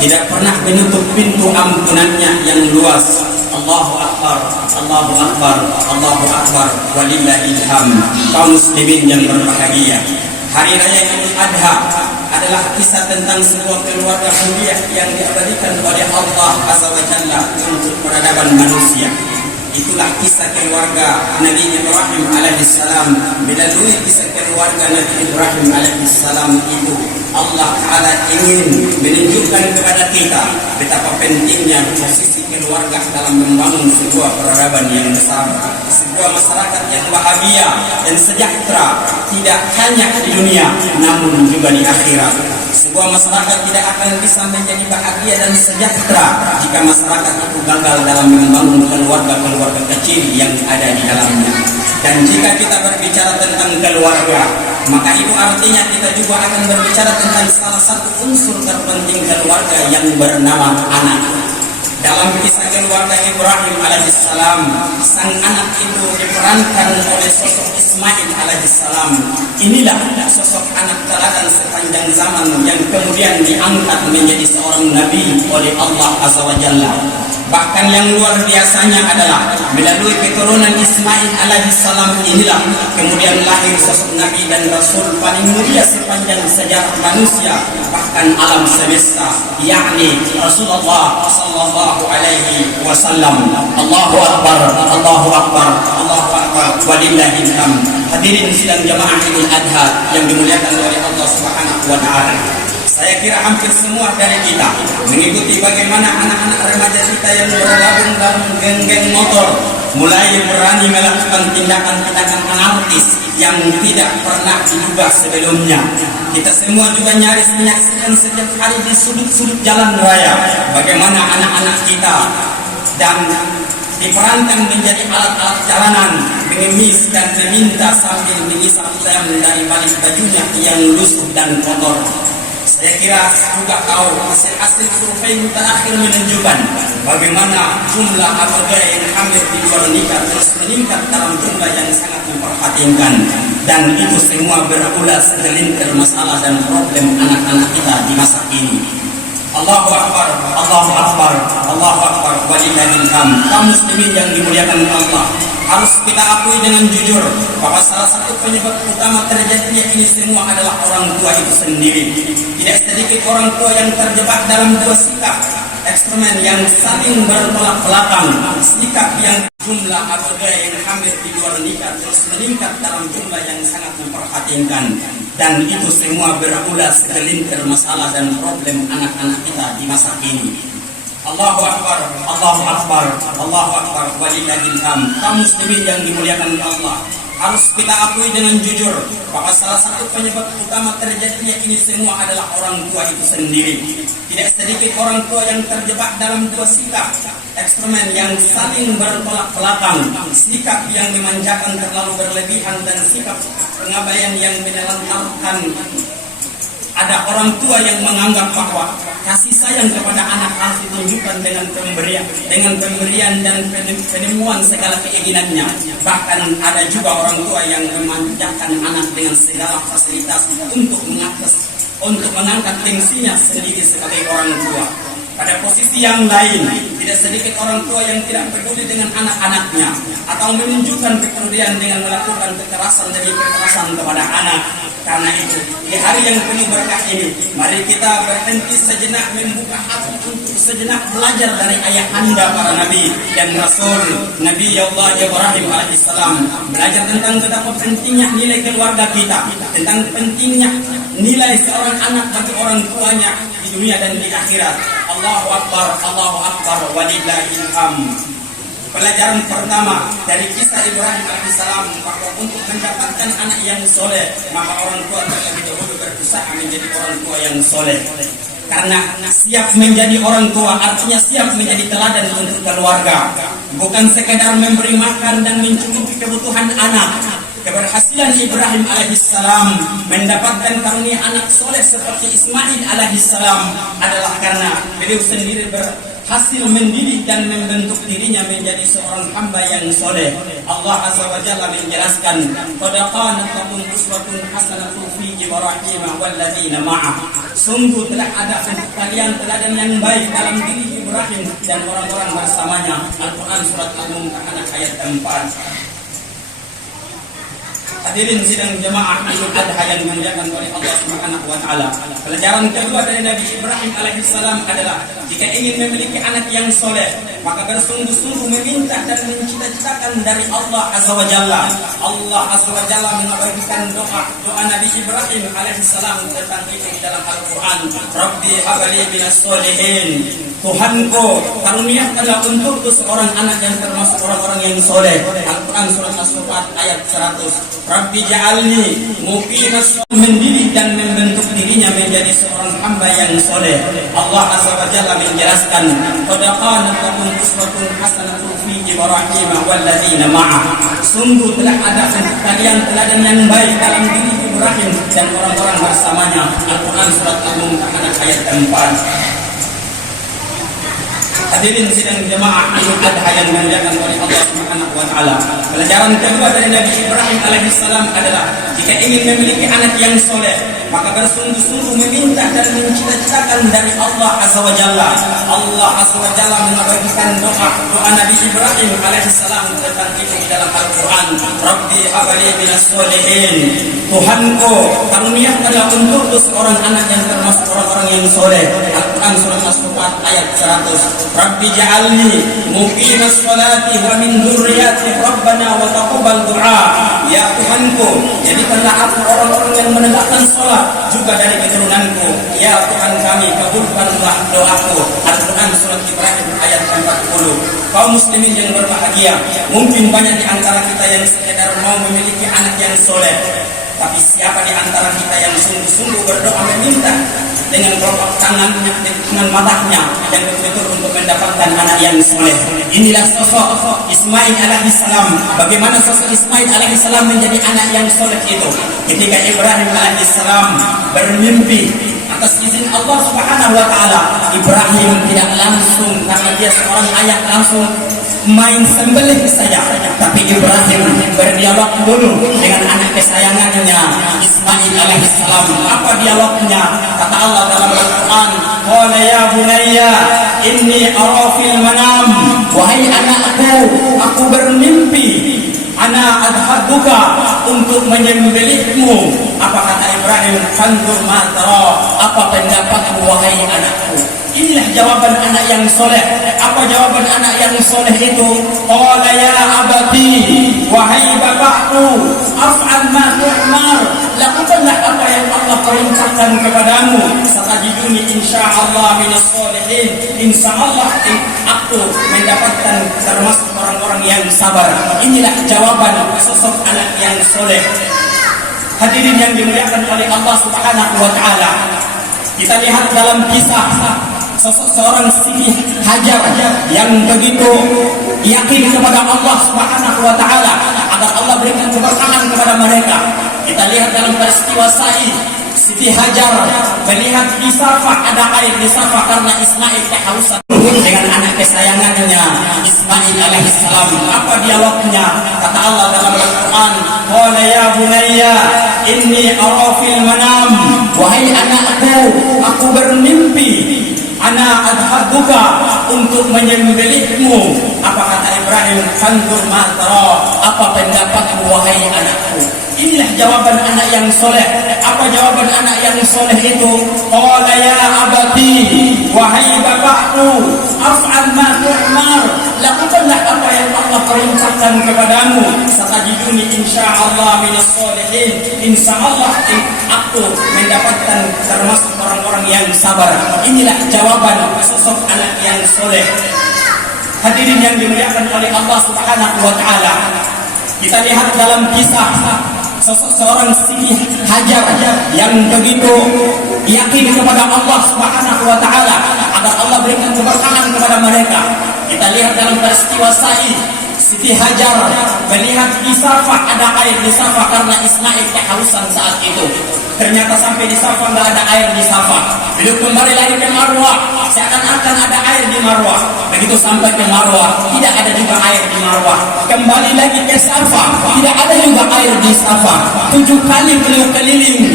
tidak pernah menutup pintu ampunannya yang luas. Allahu Akbar, Allahu Akbar, Allahu Akbar, walillahil hamd. Kaum muslimin yang berbahagia, Hari Raya Idul Adha adalah kisah tentang sebuah keluarga mulia yang diabadikan oleh Allah Azza wa Jalla untuk peradaban manusia. Itulah kisah keluarga Nabi Ibrahim alaihissalam. Melalui kisah keluarga Nabi Ibrahim alaihissalam itu, Allah Ta'ala ingin menunjukkan kepada kita betapa pentingnya posisi keluarga dalam membangun sebuah peradaban yang besar, sebuah masyarakat yang bahagia dan sejahtera, tidak hanya di dunia namun juga di akhirat. Sebuah masyarakat tidak akan bisa menjadi bahagia dan sejahtera jika masyarakat itu gagal dalam membangun keluarga-keluarga kecil yang ada di dalamnya. Dan jika kita berbicara tentang keluarga, maka itu artinya kita juga akan berbicara tentang salah satu unsur terpenting keluarga yang bernama anak. Dalam kisah keluarga Ibrahim alaihissalam, sang anak itu diperankan oleh sosok Ismail alaihissalam. Inilah sosok anak teladan sepanjang zaman yang kemudian diangkat menjadi seorang nabi oleh Allah Azza wa Jalla. Bahkan yang luar biasanya adalah melalui keturunan Ismail alaihissalam inilah kemudian lahir sosok nabi dan rasul paling mulia sepanjang sejarah manusia, bahkan alam semesta, yakni Rasulullah sallallahu alaihi wasallam. Allahu Akbar, Allahu Akbar, Allahu Akbar, walillahil hamd. Hadirin sidang jamaah Idul Adha yang dimuliakan oleh Allah Subhanahu wa taala. Saya kira hampir semua dari kita mengikuti bagaimana anak-anak remaja kita yang bergabung dalam geng-geng motor mulai berani melakukan tindakan-tindakan anarkis yang tidak pernah diduga sebelumnya. Kita semua juga nyaris menyaksikan setiap hari di sudut-sudut jalan raya bagaimana anak-anak kita dan diperancang menjadi alat-alat jalanan, mengemis dan meminta sambil mengisap lem dari balik bajunya yang lusuh dan kotor. Saya kira juga tahu hasil survei terakhir menunjukkan bagaimana jumlah abg yang hamil di luar nikah terus meningkat dalam jumlah yang sangat memprihatinkan, dan itu semua berulah segelintir masalah dan problem anak-anak kita di masa ini. Allahu Akbar, Allahu Akbar, Allahu Akbar, walillahil hamd. Kaum muslimin yang dimuliakan Allah, harus kita akui dengan jujur bahwa salah satu penyebab utama terjadinya ini semua adalah orang tua itu sendiri. Tidak sedikit orang tua yang terjebak dalam dua sikap ekstremen yang saling bertolak belakang. Sikap yang jumlah abg yang hamil di luar nikah terus meningkat dalam jumlah yang sangat memprihatinkan, dan itu semua berulah segelintir masalah dan problem anak-anak kita di masa ini. Allahu Akbar, Allahu Akbar, Allahu Akbar, walillahil hamd. Kaum muslimin yang dimuliakan Allah, harus kita akui dengan jujur bahwa salah satu penyebab utama terjadinya ini semua adalah orang tua itu sendiri. Tidak sedikit orang tua yang terjebak dalam dua sikap ekstremen yang saling bertolak belakang. Sikap yang memanjakan terlalu berlebihan dan sikap pengabaian yang menelantarkan. Ada orang tua yang menganggap bahwa kasih sayang kepada anak harus ditunjukkan dengan pemberian dan penemuan segala keinginannya. Bahkan ada juga orang tua yang memanjakan anak dengan segala fasilitas untuk mengangkat gengsinya sendiri sebagai orang tua. Pada posisi yang lain, tidak sedikit orang tua yang tidak peduli dengan anak-anaknya atau menunjukkan kepedulian dengan melakukan kekerasan demi kekerasan kepada anak. Karena itu, di hari yang penuh berkah ini, mari kita berhenti sejenak, membuka hati untuk sejenak belajar dari ayah anda para nabi dan rasul, Nabi Allah Ibrahim alaihissalam. Belajar tentang betapa pentingnya nilai keluarga kita, tentang pentingnya nilai seorang anak bagi orang tuanya di dunia dan di akhirat. Allahu Akbar, Allahu Akbar, walillahil hamd. Pelajaran pertama dari kisah Ibrahim alaihissalam bahwa untuk mendapatkan anak yang soleh, maka orang tua terlebih dahulu berusaha menjadi orang tua yang soleh. Karena siap menjadi orang tua artinya siap menjadi teladan untuk keluarga, bukan sekedar memberi makan dan mencukupi kebutuhan anak. Keberhasilan Ibrahim alaihissalam mendapatkan karunia anak soleh seperti Ismail alaihissalam adalah karena beliau sendiri berhasil mendidik dan membentuk dirinya menjadi seorang hamba yang soleh. Allah Azza wa Jalla menjelaskan, qad kanat lakum uswatun hasanatun fi Ibrahim walladzina ma'ah. Sungguh telah ada untuk kalian teladan yang baik dalam diri Ibrahim dan orang-orang bersamanya. Al-Quran surat Al-Mumtahanah ayat 4. Hadirin sidang jemaah Idul Adha yang dimuliakan oleh Allah Subhanahu wa taala. Pelajaran kedua dari Nabi Ibrahim alaihissalam adalah jika ingin memiliki anak yang soleh, maka bersungguh-sungguh meminta dan mencita-citakan dari Allah Azza wa Jalla. Allah Azza wa Jalla mengabadikan doa Nabi Ibrahim alaihissalam tentang itu di dalam Al-Quran. Rabbi habli minas solihin. Tuhanku, karuniakanlah untukku seorang anak yang termasuk orang-orang yang soleh. Al-Quran surat As-Saffat ayat 100. Rabbi ja'alni muqimas, mendidik dan membentuk dirinya menjadi seorang hamba yang soleh. Allah Azza wa Jalla menjelaskan, qad kanat lakum uswatun hasanatun fi Ibrahim wal ladzina ma'ah. Sungguh telah ada untuk kalian teladan yang baik dalam diri Ibrahim dan orang-orang bersamanya. Al-Quran surat Al-Mumtahanah ayat 4. Hadirin sidang jemaah Idul Adha yang dimuliakan oleh Allah Subhanahu wa taala. Pelajaran kedua dari Nabi Ibrahim alaihissalam adalah jika ingin memiliki anak yang soleh, maka bersungguh-sungguh meminta dan mencita-citakan dari Allah Azza wa Jalla. Allah Azza wa Jalla mengabadikan doa Nabi Ibrahim alaihissalam tentang itu di dalam Al-Quran. Rabbi habli minas solihin. Tuhanku, karuniakanlah untukku seorang anak yang termasuk orang-orang yang soleh. Al-Quran surat As-Saffat ayat 100. Rabbi ja'alni muqimas salati wa min dzurriyyati rabbana wa taqabbal du'a. Ya Tuhanku, jadikanlah aku orang-orang yang menegakkan salat juga dari keturunanku. Ya Tuhan kami, kabulkanlah doaku. Al-Quran surat Ibrahim ayat 40. Kaum muslimin yang berbahagia, mungkin banyak di antara kita yang sekedar mau memiliki anak yang soleh. Tapi siapa di antara kita yang sungguh-sungguh berdoa meminta dengan kelopak tangannya, dengan matanya yang betul-betul untuk mendapatkan anak yang soleh? Inilah sosok Ismail alaihissalam. Bagaimana sosok Ismail alaihissalam menjadi anak yang soleh itu? Ketika Ibrahim alaihissalam bermimpi atas izin Allah Subhanahu wa taala, Ibrahim tidak langsung, karena dia seorang ayah, langsung main sembelih saja, tapi Ibrahim berdialog dulu dengan anak kesayangannya Ismail alaihissalam. Apa dialognya? Kata Allah dalam Al-Quran, qala ya bunayya inni ara fil manam. Wahai anakku, aku bermimpi ana adhabuka, untuk menyembelihmu. Apa kata Ibrahim? Fanzur ma tara, apa pendapatmu wahai anakku? Inilah jawaban anak yang soleh. Apa jawaban anak yang soleh itu? Qala ya abati, wahai bapakku, af'al ma tu'mar, lakukanlah apa yang Allah perintahkan kepadamu. Satajiduni insyaallah minas solihin. Insyaallah aku mendapatkan termasuk orang-orang yang sabar. Inilah jawaban sosok anak yang soleh. Hadirin yang dimuliakan oleh Allah Subhanahu wa taala, kita lihat dalam kisah sosok seorang Siti Hajar yang begitu yakin kepada Allah Subhanahu wa taala agar Allah berikan keberkahan kepada mereka. Kita lihat dalam peristiwa Sa'i, Siti Hajar melihat di Safah ada air di Safah karena Ismail kehausan dengan anak kesayangannya Ismail alaihissalam. Apa dialognya? Kata Allah dalam Al-Quran, qala ya bunayya inni ara fil manam. Wahai anakku, aku bermimpi ana adhabuka, untuk menyembelihmu. Apa kata Ibrahim? Fanzur ma tara, apa pendapatmu wahai anakku? Inilah jawaban anak yang soleh. Apa jawaban anak yang soleh itu? Qala ya abati, wahai bapakku, af'al ma tu'mar, lakukanlah apa yang Allah perintahkan kepadamu. Satajiduni insyaallah minas solihin. Insyaallah aku mendapatkan termasuk orang-orang yang sabar. Inilah jawaban sosok anak yang soleh. Hadirin yang dimuliakan oleh Allah Subhanahu wa taala, kita lihat dalam kisah sosok seorang Siti Hajar yang begitu yakin kepada Allah Subhanahu wa taala agar Allah berikan keberkahan kepada mereka. Kita lihat dalam peristiwa Sa'i, Siti Hajar melihat di Safah ada air di Safah karena Ismail kehausan saat itu. Ternyata sampai di Safah nggak ada air di Safah. Beliau kembali lagi ke Marwah, seakan-akan ada air di Marwah. Begitu sampai ke Marwah, tidak ada juga air di Marwah. Kembali lagi ke Safah, tidak ada juga air di Safah. 7 kali beliau keliling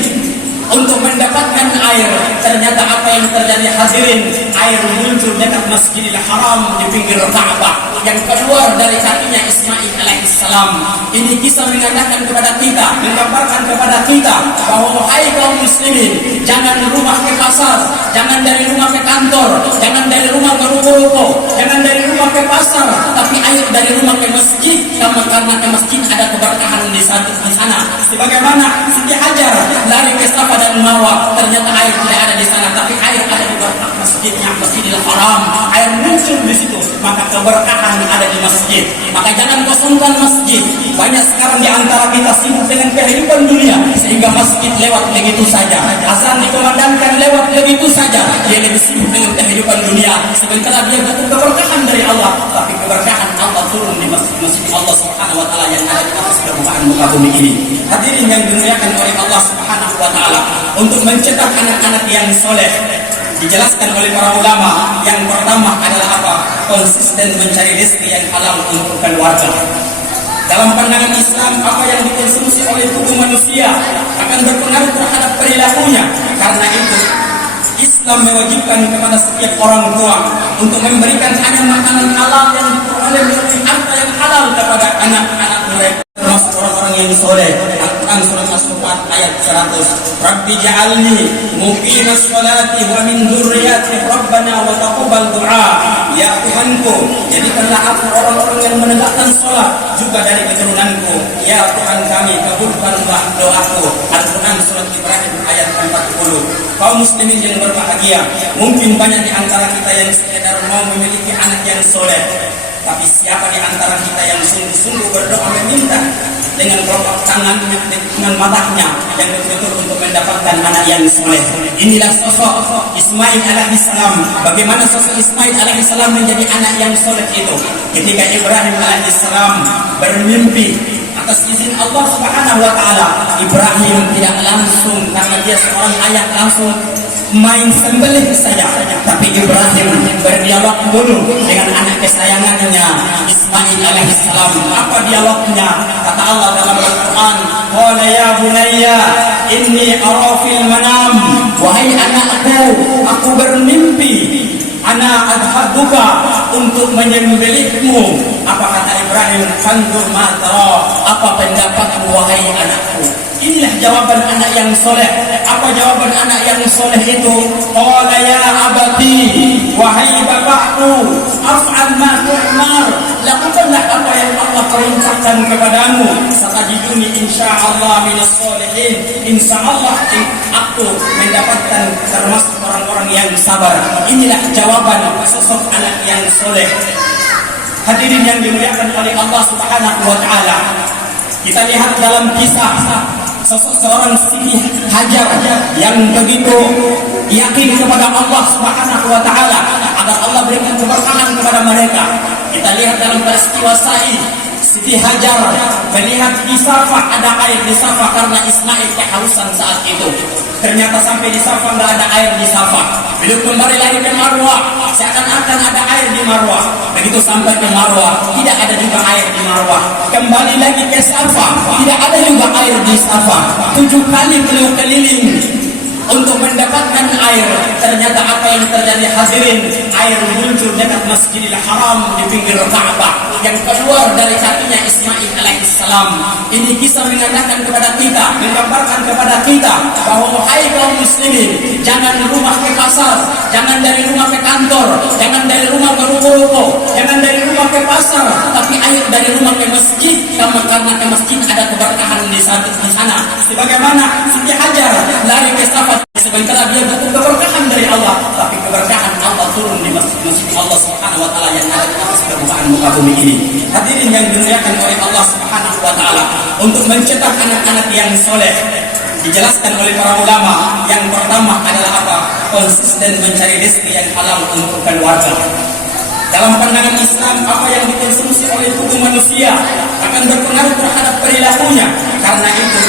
untuk mendapatkan air. Ternyata apa yang terjadi hadirin, air muncul dekat Masjidil Haram di pinggir Ka'bah yang keluar dari kakinya Ismail alaihissalam. Ini kisah mengatakan kepada kita, menggambarkan kepada kita bahwa wahai kaum muslimin, jangan rumah ke pasar, jangan dari rumah ke kantor, jangan dari rumah ke ruko-ruko, jangan dari rumah ke pasar, tapi air dari rumah ke masjid, karena ke masjid ada keberkahan di sana. Sebagaimana Siti Hajar lari ke Safa dan Marwah, ternyata air tidak ada di sana, tapi air ada di berkah masjidnya, Masjidil Haram. Air muncul di situ, maka keberkahan ada di masjid. Maka jangan kosongkan masjid. Banyak sekarang di antara kita sibuk dengan kehidupan dunia, sehingga masjid lewat begitu saja, azan dikumandangkan lewat begitu saja. Dia lebih sibuk dengan kehidupan dunia, sementara dia butuh keberkahan dari Allah. Tapi keberkahan Allah turun di masjid Allah Subhanahu wa taala yang ada di atas permukaan muka bumi ini. Hadirin yang dimuliakan oleh Allah Subhanahu wa taala, untuk mencetak anak-anak yang soleh, dijelaskan oleh para ulama, yang pertama adalah apa? Konsisten mencari rezeki yang halal untuk keluarga. Dalam pandangan Islam, apa yang dikonsumsi oleh tubuh manusia akan berpengaruh terhadap perilakunya. Karena itu, Islam mewajibkan kepada setiap orang tua untuk memberikan hanya makanan halal yang diperoleh melalui harta yang halal kepada anak-anak mereka, termasuk orang-orang yang soleh. Al-Quran surat As-Sufat ayat 100. Rabbi ja'alni muqimas sholati wa min dzurriyyati rabbana wa taqabbal du'a. Ya Tuhanku, jadikanlah aku orang-orang yang menegakkan sholat juga dari keturunanku. Ya Tuhan kami, kabulkanlah doaku. Al-Quran surat Ibrahim ayat 40. Kaum muslimin yang berbahagia, mungkin banyak di antara kita yang sekedar mau memiliki anak yang soleh, tapi siapa di antara kita yang sungguh-sungguh berdoa meminta dengan kelopak tangannya, dengan matanya yang betul-betul untuk mendapatkan anak yang soleh? Inilah sosok Ismail alaihissalam. Bagaimana sosok Ismail alaihissalam menjadi anak yang soleh itu? Ketika Ibrahim alaihissalam bermimpi atas izin Allah Subhanahu wa taala, Ibrahim tidak langsung, karena dia seorang ayah, langsung main sembelih saja, tapi Ibrahim berdialog dulu dengan anak kesayangannya Ismail alaihissalam. Apa dialognya? Kata Allah dalam Al-Quran, qala ya bunayya inni ara fil manam, wahai anakku, aku bermimpi ana adhabuka, untuk menyembelihmu. Apa kata Ibrahim? Fanzur ma tara, apa pendapatmu wahai anakku? Inilah jawaban anak yang soleh. Apa jawaban anak yang soleh itu? Qala ya abati, wahai bapakku, af'al ma tu'mar, lakukanlah apa yang Allah perintahkan kepadamu. Satajiduni insyaallah minas sholihin, insyaallah aku mendapatkan termasuk orang-orang yang sabar. Inilah jawaban sosok anak yang soleh. Hadirin yang dimuliakan oleh Allah Subhanahu wa taala, kita lihat dalam kisah sosok seorang Siti Hajar yang begitu yakin kepada Allah Subhanahu wa taala agar Allah berikan keberkahan kepada mereka. Kita lihat dalam peristiwa Sa'i, Siti Hajar melihat di Safa ada air di Safa karena Ismail kehausan saat itu. Ternyata sampai di Safa nggak ada air di Safa. Beliau kembali lagi ke Marwah, seakan-akan ada air di Marwah. Begitu sampai ke Marwah, tidak ada juga air di Marwah. Kembali lagi ke Safa, tidak ada juga air di Safa. 7 kali beliau keliling untuk mendapatkan air. Ternyata apa yang terjadi hadirin, air muncul dekat Masjidil Haram di pinggir Ka'bah yang keluar dari kakinya Ismail alaihissalam. Ini kisah mengatakan kepada kita, menggambarkan kepada kita bahwa wahai kaum muslimin, jangan rumah ke pasar, jangan dari rumah ke kantor, jangan dari rumah ke ruko-ruko, jangan dari rumah ke pasar, tapi air dari rumah ke masjid, karena ke masjid ada keberkahan di sana. Sebagaimana Siti Hajar lari ke Safa, sementara dia butuh keberkahan dari Allah, tapi keberkahan Allah turun di masjid Allah Subhanahu wa taala yang ada di atas permukaan muka bumi ini. Hadirin yang dimuliakan oleh Allah Subhanahu wa taala, untuk mencetak anak-anak yang soleh, dijelaskan oleh para ulama, yang pertama adalah apa? Konsisten mencari rezeki yang halal untuk keluarga. Dalam pandangan Islam, apa yang dikonsumsi oleh tubuh manusia akan berpengaruh terhadap perilakunya. Karena itu,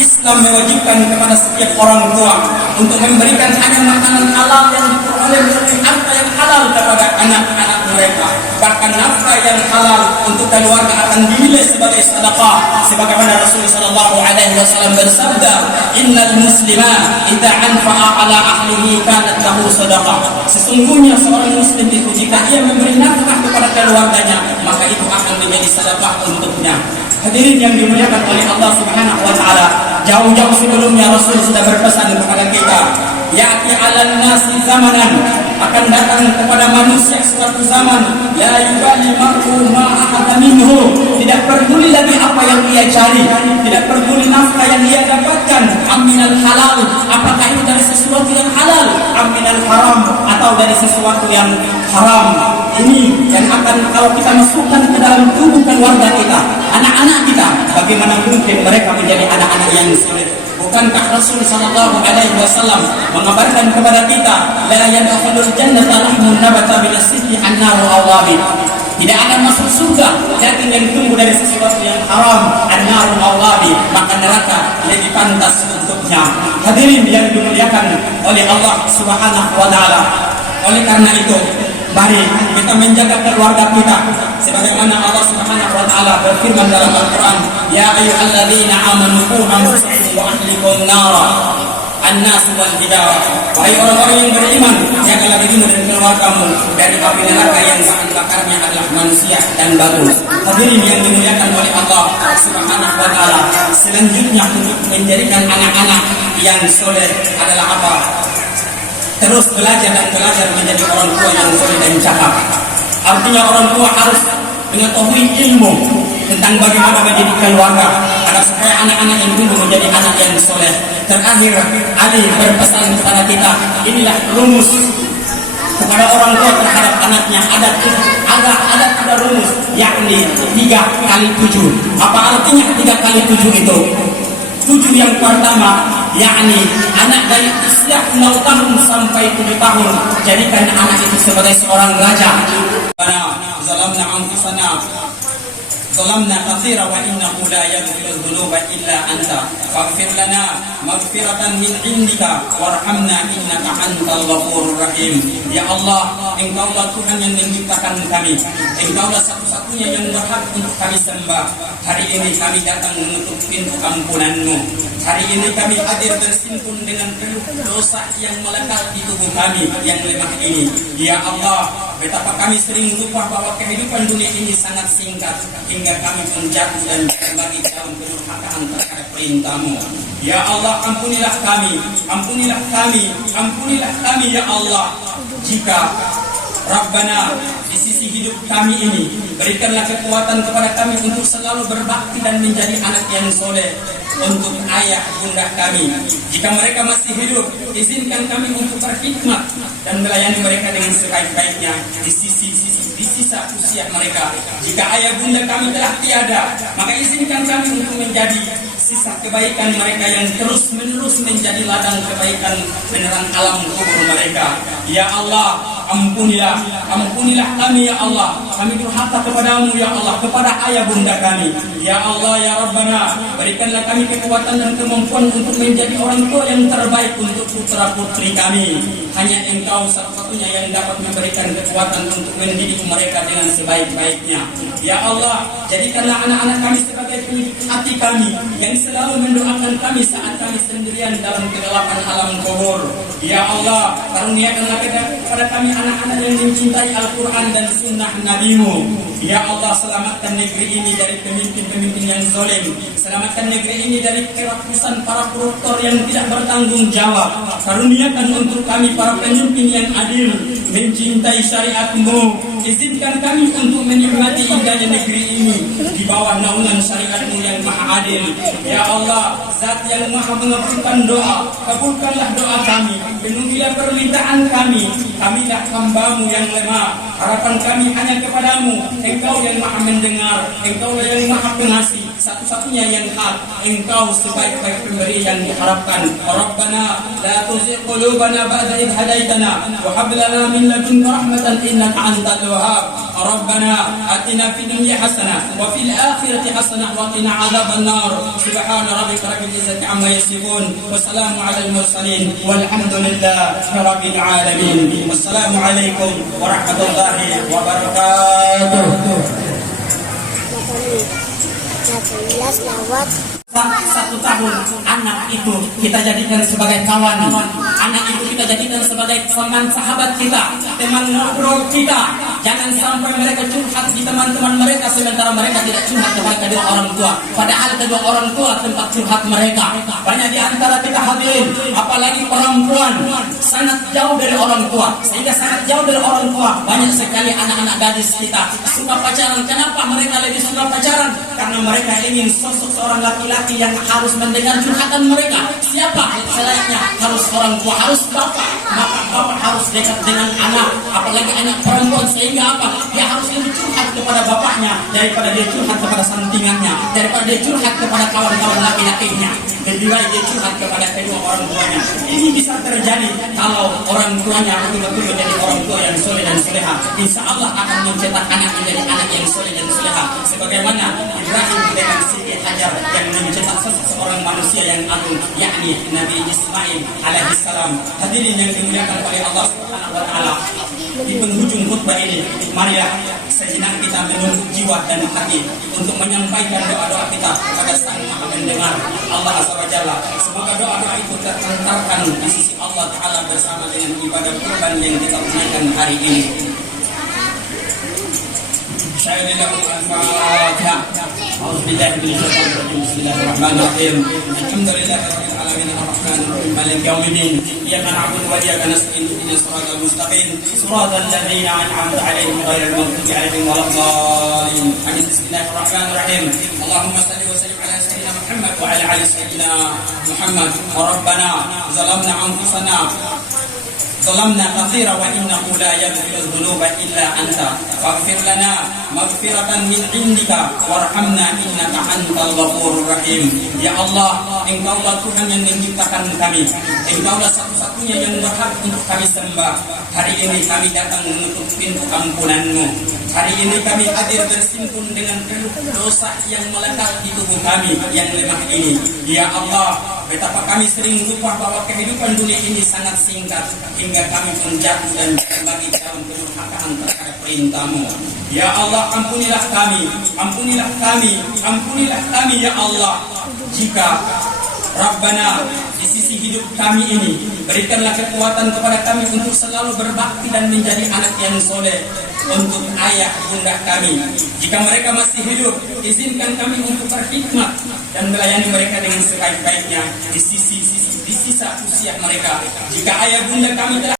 Islam mewajibkan kepada setiap orang tua untuk memberikan hanya makanan halal yang diperoleh melalui harta yang halal kepada anak-anak mereka. Bahkan nafkah yang halal untuk keluarga akan dinilai sebagai sedekah, sebagaimana Rasulullah sallallahu alaihi wasallam bersabda, "Innal muslima idza anfaqa ala ahlihi kanat lahu sedekah." Sesungguhnya seorang muslim itu jika ia memberi nafkah kepada keluarganya, maka itu akan menjadi sedekah untuknya. Hadirin yang dimuliakan oleh Allah Subhanahu wa taala, jauh-jauh sebelumnya Rasul sudah berpesan kepada kita, ya'ti 'alan nasi zamanan, akan datang kepada manusia suatu zaman, la yubali mar'u ma ahada minhu, tidak peduli lagi apa yang ia cari, tidak peduli nafkah yang ia dapatkan, aminal halal, apakah itu dari sesuatu yang halal, aminal haram, atau dari sesuatu yang haram. Ini yang akan kalau kita masukkan ke dalam tubuh keluarga kita, anak-anak kita, bagaimana mungkin mereka menjadi anak-anak yang soleh? Bukankah Rasul sallallahu alaihi wasallam mengabarkan kepada kita, la yadkhulul jannata lahmun nabata min as-sitti an-naru awabi. Tidak akan masuk surga daging yang tumbuh dari sesuatu yang haram, an-naru awabi, maka neraka lebih pantas untuknya. Hadirin yang dimuliakan oleh Allah Subhanahu wa taala. Oleh karena itu, mari kita menjaga keluarga kita sebagaimana Allah Subhanahu wa taala berfirman dalam Al-Qur'an, ya ayyuhalladzina amanu qu anfusakum wa ahlikum nara an-nas wal hijara. Wahai orang-orang yang beriman, jagalah dirimu dan keluargamu dari api neraka yang bahan bakarnya adalah manusia dan batu. Hadirin yang dimuliakan oleh Allah Subhanahu wa taala, selanjutnya untuk menjadikan anak-anak yang soleh adalah apa? Terus belajar dan belajar menjadi orang tua yang soleh dan cakap. Artinya orang tua harus mengetahui ilmu tentang bagaimana mendidik keluarga agar supaya anak-anak yang tumbuh menjadi anak yang soleh. Terakhir, Ali berpesan kepada kita, inilah rumus kepada orang tua terhadap anaknya. Ada rumus, yakni 3 kali 7. Apa artinya 3 kali 7 itu? 7 yang pertama, yakni anak dari usia 0 tahun sampai 7 tahun, jadikan anak itu sebagai seorang raja. Zalamna anfusana zalamna katsira wa innahu la yaghfiru dzunuba illa anta faghfir lana maghfiratan min indika warhamna innaka antal ghafurur rahim. Ya Allah, Engkaulah Tuhan yang menciptakan kami, Engkaulah satu-satunya yang berhak untuk kami sembah. Hari ini kami datang menutup pintu ampunan-Mu. Hari ini kami hadir bersimpun dengan penuh dosa yang melekat di tubuh kami yang lemah ini. Ya Allah, betapa kami sering lupa bahwa kehidupan dunia ini sangat singkat, hingga kami pun jatuh dan kembali dalam kedurhakaan terhadap perintah-Mu. Ya Allah, ampunilah kami, ampunilah kami, ampunilah kami ya Allah. Jika Rabbana di sisi hidup kami ini, berikanlah kekuatan kepada kami untuk selalu berbakti dan menjadi anak yang soleh untuk ayah bunda kami. Jika mereka masih hidup, izinkan kami untuk berkhidmat dan melayani mereka dengan sebaik-baiknya di sisa usia mereka. Jika ayah bunda kami telah tiada, maka izinkan kami untuk menjadi sisa kebaikan mereka yang terus-menerus menjadi ladang kebaikan menerang alam kubur mereka. Ya Allah, ampunilah kami ya Allah. Kami durhaka kepadamu ya Allah, kepada ayah bunda kami. Ya Allah ya Rabbana, berikanlah kami kekuatan dan kemampuan untuk menjadi orang tua yang terbaik untuk putra putri kami. Hanya Engkau satu-satunya yang dapat memberikan kekuatan untuk mendidik mereka dengan sebaik-baiknya. Ya Allah, jadikanlah anak-anak kami sebagai pendidik hati kami yang selalu mendoakan kami saat kami sendirian dalam kegelapan alam kubur. Ya Allah, karuniakanlah kepada kami anak-anak yang mencintai Al-Quran dan sunnah Nabi-Mu. Ya Allah, selamatkan negeri ini dari pemimpin-pemimpin yang zalim. Selamatkan negeri ini dari kerakusan para koruptor yang tidak bertanggung jawab. Karuniakan untuk kami para pemimpin yang adil, mencintai syariat-Mu. Izinkan kami untuk menikmati indahnya negeri ini di bawah naungan syariat-Mu yang maha adil. Ya Allah, Zat yang maha mengabulkan doa, kabulkanlah doa kami, penuhilah permintaan kami. Kamilah hamba-Mu yang lemah, harapan kami hanya kepadamu. Engkau yang maha mendengar, Engkau yang maha pengasih. satu-satunya yang hak. Engkau sebaik-baik pemberi yang diharapkan. Rabbana la tuzigh qulubana ba'da idh hadaitana wa hab lana min ladunka rahmatan innaka antal wahhab. Rabbana atina fid dunya hasanah wa fil akhirati hasanah wa qina adzaban nar. Subhana rabbika rabbil izzati amma yasifun wa salamun alal mursalin walhamdulillahi rabbil alamin. Wassalamualaikum warahmatullahi wabarakatuh. Satu tahun anak itu kita jadikan sebagai kawan, anak itu kita jadikan sebagai teman sahabat kita, teman ngobrol kita. Jangan sampai mereka curhat di teman-teman mereka sementara mereka tidak curhat kepada kedua orang tua, padahal kedua orang tua tempat curhat mereka. Banyak di antara kita hadirin, apalagi perempuan, sangat jauh dari orang tua, sehingga sangat jauh dari orang tua. Banyak sekali anak-anak gadis kita suka pacaran. Kenapa mereka lebih suka pacaran? Karena mereka ingin sosok seorang laki-laki yang harus mendengar curhatan mereka. Siapa selayaknya? Harus orang tua, harus bapak. Maka bapak harus dekat dengan anak, apalagi anak perempuan, sehingga apa? Dia harus lebih curhat kepada bapaknya daripada dia curhat kepada santingannya, daripada dia curhat kepada kawan-kawan laki-lakinya. Lebih baik dia curhat kepada kedua orang tuanya. Ini bisa terjadi kalau orang tuanya betul-betul menjadi orang tua yang soleh dan soleha. Insya Allah akan mencetak anak menjadi anak yang soleh dan soleha. Sebagaimana Ibrahim dengan Siti Hajar yang mencetak seorang manusia yang agung, yakni Nabi Ismail alaihissalam. Hadirin yang dimuliakan oleh Allah Subhanahu wa taala, di penghujung khutbah ini, marilah sejenak kita menunduk jiwa dan hati untuk menyampaikan doa-doa kita kepada Sang Maha Mendengar, Allah Azza wa Jalla. Semoga doa-doa itu terhantarkan di sisi Allah Taala bersama dengan ibadah kurban yang kita tunaikan hari ini. Bismillahirrahmanirrahim. Alhamdulillahirabbil alamin arrahmanir rahim maliki yaumiddin. Iyyaka na'budu wa iyyaka nasta'in ihdinas siratal mustaqim siratal ladzina an'amta 'alaihim ghairil maghdubi 'alaihim waladdallin. Amin. Bismillahirrahmanirrahim. Allahumma shalli wa sallim ala sayyidina Muhammad wa ala ali sayyidina Muhammad. Rabbana zalamna anfusana ظلمنا كثيرا وإنه لا يغفر الذنوب إلا أنت فاغفر لنا مغفرة من عندك وارحمنا إنك أنت الغفور الرحيم. Ya Allah, Engkaulah Tuhan yang menciptakan kami, Engkaulah satu-satunya yang berhak untuk kami sembah. Hari ini kami datang menuntut pintu ampunan-Mu. Hari ini kami hadir bersimpun dengan penuh dosa yang melekat di tubuh kami yang lemah ini. Ya Allah, betapa kami sering lupa bahwa kehidupan dunia ini sangat singkat, hingga kami pun jatuh dan berbagi dalam kedurhakaan terhadap perintah-Mu. Ya Allah, ampunilah kami, ampunilah kami, ampunilah kami ya Allah. Jika Rabbana di sisi hidup kami ini, berikanlah kekuatan kepada kami untuk selalu berbakti dan menjadi anak yang soleh untuk ayah bunda kami. Jika mereka masih hidup, izinkan kami untuk berkhidmat dan melayani mereka dengan sebaik-baiknya di sisa usia mereka. Jika ayah bunda kami telah